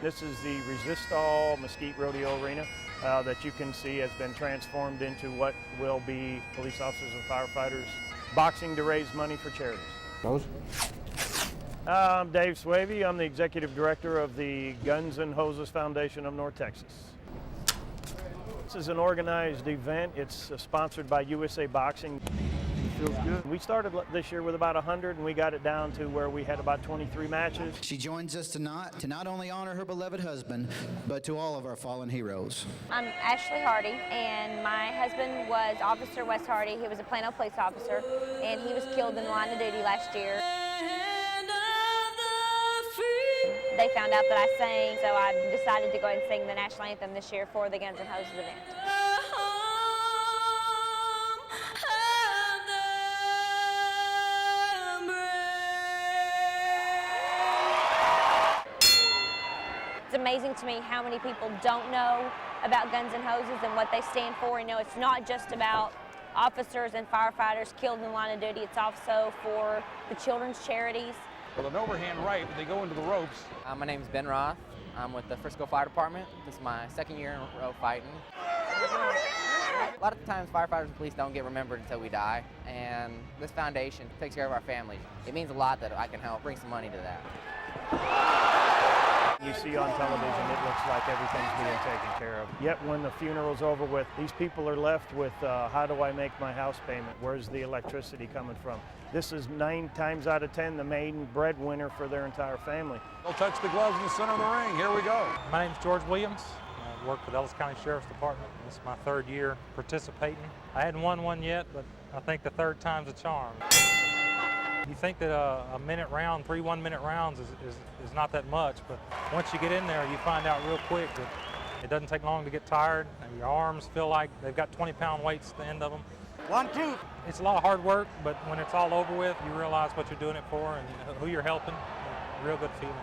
This is the Resistol Mesquite Rodeo Arena that you can see has been transformed into what will be police officers and firefighters boxing to raise money for charities. Those? I'm Dave Swavey. I'm the executive director of the Guns and Hoses Foundation of North Texas. This is an organized event. It's sponsored by USA Boxing. Feels good. We started this year with about 100, and we got it down to where we had about 23 matches. She joins us to not only honor her beloved husband, but to all of our fallen heroes. I'm Ashley Hardy, and my husband was Officer Wes Hardy. He was a Plano police officer, and he was killed in the line of duty last year. They found out that I sang, so I decided to go ahead and sing the national anthem this year for the Guns N' Hoses event. It's amazing to me how many people don't know about Guns N' Hoses and what they stand for. You know, it's not just about officers and firefighters killed in the line of duty. It's also for the children's charities. With an overhand right, they go into the ropes. My name's Ben Roth. I'm with the Frisco Fire Department. This is my second year in a row fighting. A lot of the times firefighters and police don't get remembered until we die, and this foundation takes care of our families. It means a lot that I can help bring some money to that. You see on television, it looks like everything's being taken care of. Yet when the funeral's over with, these people are left with, how do I make my house payment? Where's the electricity coming from? This is 9 times out of 10 the main breadwinner for their entire family. They'll touch the gloves in the center of the ring. Here we go. My name's George Williams. I work for the Ellis County Sheriff's Department. This is my 3rd year participating. I hadn't won one yet, but I think the 3rd time's a charm. You think that a minute round, 3 one-minute rounds is not that much, but once you get in there, you find out real quick that it doesn't take long to get tired, and your arms feel like they've got 20-pound weights at the end of them. 1, 2. It's a lot of hard work, but when it's all over with, you realize what you're doing it for and who you're helping. Real good feeling.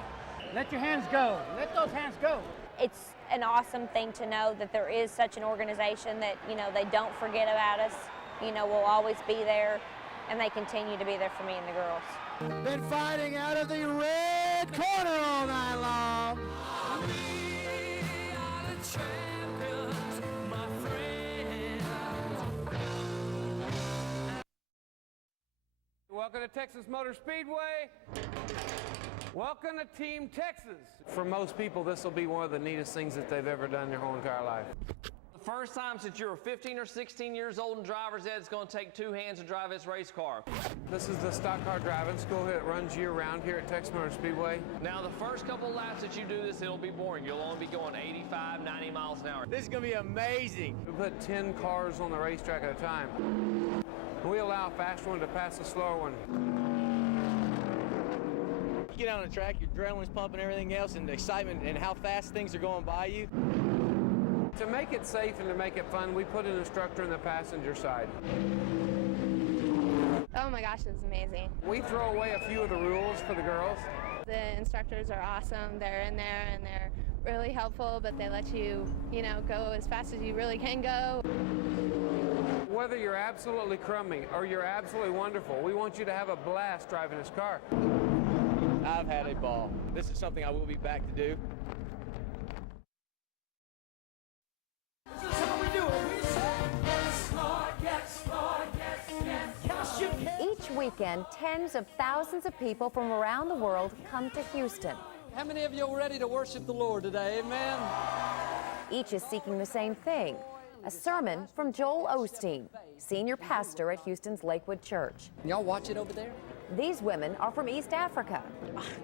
Let your hands go. Let those hands go. It's an awesome thing to know that there is such an organization that, you know, they don't forget about us. You know, we'll always be there, and they continue to be there for me and the girls. Been fighting out of the red corner all night long. Welcome to Texas Motor Speedway. Welcome to Team Texas. For most people, this will be one of the neatest things that they've ever done their whole entire life. The first time since you were 15 or 16 years old in driver's ed, it's going to take 2 hands to drive this race car. This is the stock car driving school that runs year-round here at Texas Motor Speedway. Now, the first couple laps that you do this, it'll be boring. You'll only be going 85, 90 miles an hour. This is going to be amazing. We put 10 cars on the racetrack at a time. We allow a fast one to pass a slower one. You get on the track, your adrenaline's pumping, everything else, and the excitement and how fast things are going by you. To make it safe and to make it fun, we put an instructor on the passenger side. Oh my gosh, it's amazing. We throw away a few of the rules for the girls. The instructors are awesome. They're in there and they're really helpful, but they let you, go as fast as you really can go. Whether you're absolutely crummy or you're absolutely wonderful, we want you to have a blast driving this car. I've had a ball. This is something I will be back to do. Each weekend, tens of thousands of people from around the world come to Houston. How many of you are ready to worship the Lord today? Amen. Each is seeking the same thing, a sermon from Joel Osteen, senior pastor at Houston's Lakewood Church. Y'all watch it over there? These women are from East Africa.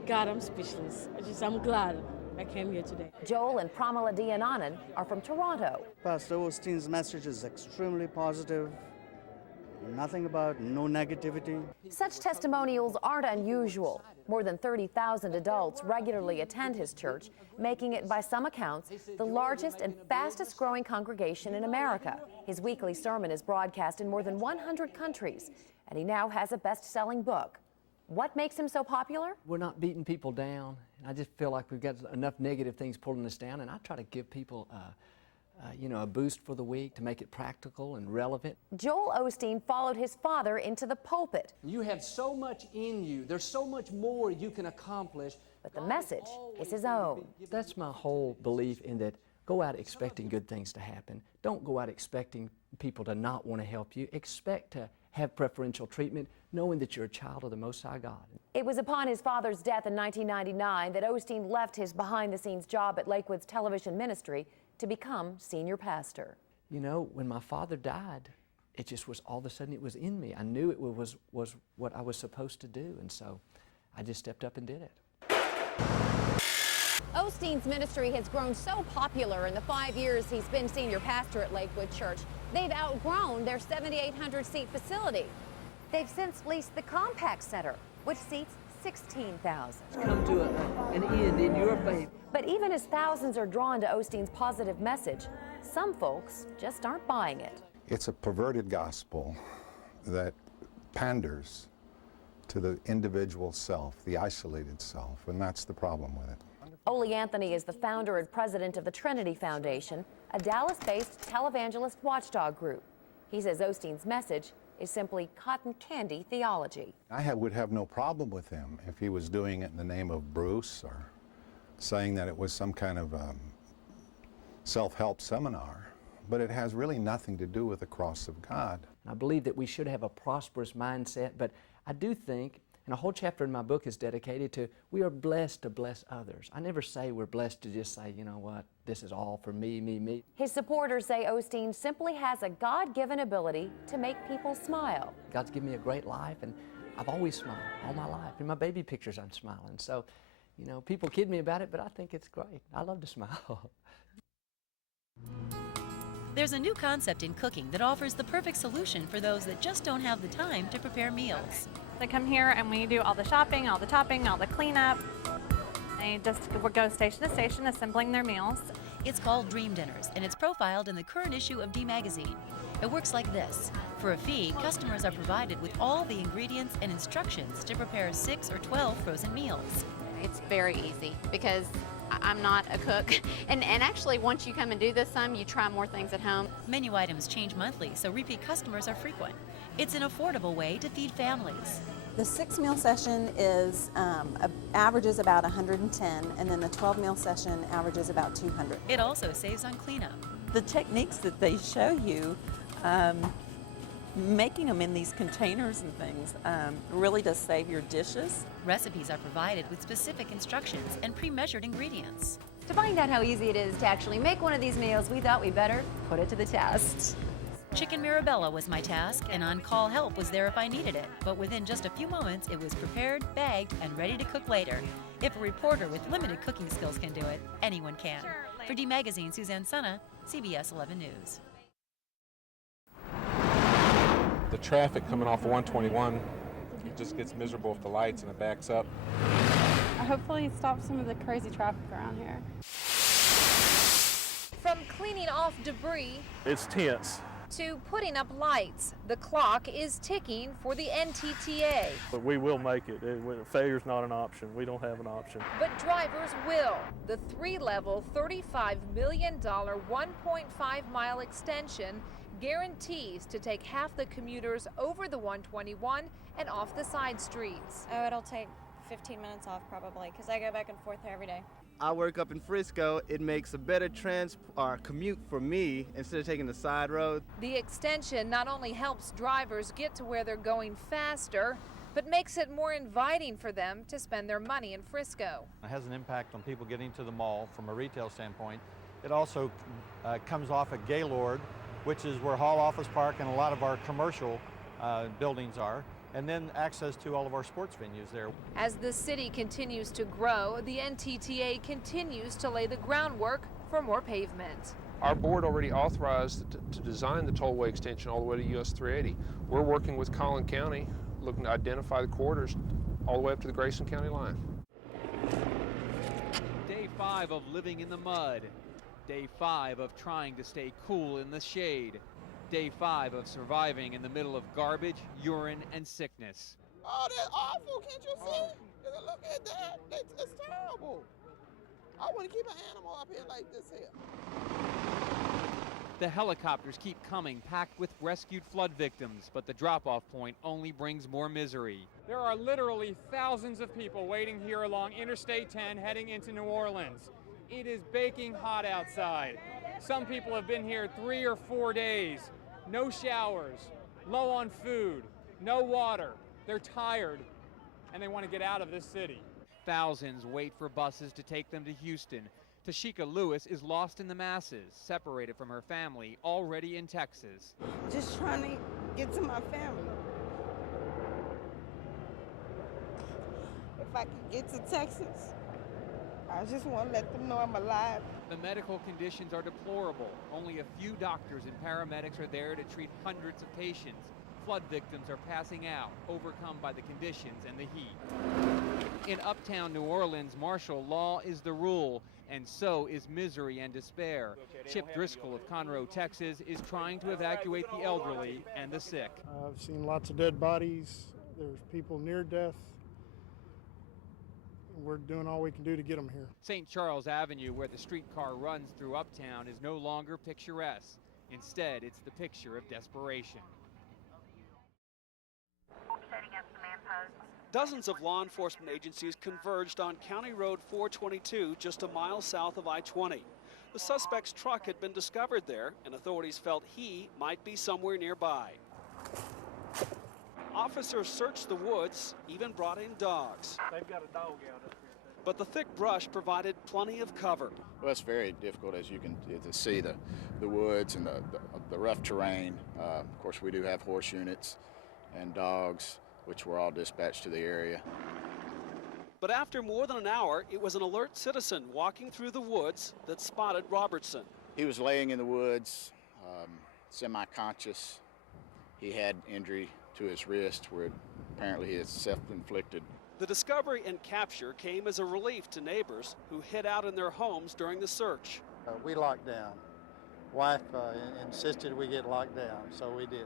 God, I'm speechless. I'm glad I came here today. Joel and Pramila Diananan are from Toronto. Pastor Osteen's message is extremely positive. Nothing about no negativity. Such testimonials aren't unusual. More than 30,000 adults regularly attend his church, making it, by some accounts, the largest and fastest growing congregation in America. His weekly sermon is broadcast in more than 100 countries, and he now has a best-selling book. What makes him so popular? We're not beating people down. I just feel like we've got enough negative things pulling us down, and I try to give people a boost for the week to make it practical and relevant. Joel Osteen followed his father into the pulpit. You have so much in you. There's so much more you can accomplish but the message is his own. That's my whole belief in that. Go out expecting good things to happen. Don't go out expecting people to not want to help you. Expect to have preferential treatment, knowing that you're a child of the Most High God. It was upon his father's death in 1999 that Osteen left his behind-the-scenes job at Lakewood's television ministry to become senior pastor. You know, when my father died, it just was all of a sudden it was in me. I knew it was what I was supposed to do, and so I just stepped up and did it. Osteen's ministry has grown so popular in the 5 years he's been senior pastor at Lakewood Church. They've outgrown their 7,800-seat facility. They've since leased the Compact Center, which seats 16,000. Come to an end in your faith. But even as thousands are drawn to Osteen's positive message, some folks just aren't buying it. It's a perverted gospel that panders to the individual self, the isolated self, and that's the problem with it. Ole Anthony is the founder and president of the Trinity Foundation, a Dallas-based televangelist watchdog group. He says Osteen's message is simply cotton candy theology. I would have no problem with him if he was doing it in the name of Bruce or saying that it was some kind of self-help seminar, but it has really nothing to do with the cross of God. I believe that we should have a prosperous mindset, but I do think, and a whole chapter in my book is dedicated to, we are blessed to bless others. I never say we're blessed to just say, you know what, this is all for me, me, me. His supporters say Osteen simply has a God-given ability to make people smile. God's given me a great life, and I've always smiled all my life. In my baby pictures, I'm smiling. So, you know, people kid me about it, but I think it's great. I love to smile. There's a new concept in cooking that offers the perfect solution for those that just don't have the time to prepare meals. They come here and we do all the shopping, all the topping, all the cleanup. They just go station to station assembling their meals. It's called Dream Dinners, and it's profiled in the current issue of D Magazine. It works like this. For a fee, customers are provided with all the ingredients and instructions to prepare 6 or 12 frozen meals. It's very easy because I'm not a cook. And actually, once you come and do this you try more things at home. Menu items change monthly, so repeat customers are frequent. It's an affordable way to feed families. The 6-meal session is averages about 110, and then the 12-meal session averages about 200. It also saves on cleanup. The techniques that they show you, making them in these containers and things, really does save your dishes. Recipes are provided with specific instructions and pre-measured ingredients. To find out how easy it is to actually make one of these meals, we thought we'd better put it to the test. Chicken Mirabella was my task, and on-call help was there if I needed it. But within just a few moments, it was prepared, bagged, and ready to cook later. If a reporter with limited cooking skills can do it, anyone can. For D Magazine, Suzanne Sunna, CBS 11 News. The traffic coming off of 121, it just gets miserable with the lights and it backs up. Hopefully it stops some of the crazy traffic around here. From cleaning off debris, it's tense, to putting up lights, the clock is ticking for the NTTA. but we will make it. Failure's not an option. We don't have an option. But drivers will. The 3-level, $35 million, 1.5-mile extension guarantees to take half the commuters over the 121 and off the side streets. Oh, it'll take 15 minutes off probably, because I go back and forth there every day. I work up in Frisco. It makes a better commute for me instead of taking the side road. The extension not only helps drivers get to where they're going faster, but makes it more inviting for them to spend their money in Frisco. It has an impact on people getting to the mall from a retail standpoint. It also comes off at Gaylord, which is where Hall Office Park and a lot of our commercial buildings are, and then access to all of our sports venues there. As the city continues to grow, the NTTA continues to lay the groundwork for more pavement. Our board already authorized to design the tollway extension all the way to US 380. We're working with Collin County, looking to identify the corridors all the way up to the Grayson County line. Day 5 of living in the mud. Day 5 of trying to stay cool in the shade. Day 5 of surviving in the middle of garbage, urine, and sickness. Oh, that's awful. Can't you see? Look at that. It's terrible. I wouldn't keep an animal up here like this here. The helicopters keep coming, packed with rescued flood victims, but the drop-off point only brings more misery. There are literally thousands of people waiting here along Interstate 10 heading into New Orleans. It is baking hot outside. Some people have been here 3 or 4 days. No showers, low on food, no water. They're tired and they want to get out of this city. Thousands wait for buses to take them to Houston. Tashika Lewis is lost in the masses, separated from her family, already in Texas. Just trying to get to my family. If I could get to Texas, I just want to let them know I'm alive. The medical conditions are deplorable. Only a few doctors and paramedics are there to treat hundreds of patients. Flood victims are passing out, overcome by the conditions and the heat. In uptown New Orleans, martial law is the rule, and so is misery and despair. Chip Driscoll of Conroe, Texas, is trying to evacuate the elderly and the sick. I've seen lots of dead bodies. There's people near death. We're doing all we can do to get them here. St. Charles Avenue, where the streetcar runs through uptown, is no longer picturesque. Instead, it's the picture of desperation. Dozens of law enforcement agencies converged on County Road 422 just a mile south of I-20. The suspect's truck had been discovered there, and authorities felt he might be somewhere nearby. Officers searched the woods, even brought in dogs. They've got a dog out up here. But the thick brush provided plenty of cover. Well, it's very difficult, as you can to see the woods and the rough terrain. Of course, we do have horse units and dogs, which were all dispatched to the area. But after more than an hour, it was an alert citizen walking through the woods that spotted Robertson. He was laying in the woods, semi-conscious. He had injury to his wrist, where apparently he is self-inflicted. The discovery and capture came as a relief to neighbors who hid out in their homes during the search. We locked down. Wife insisted we get locked down, so we did.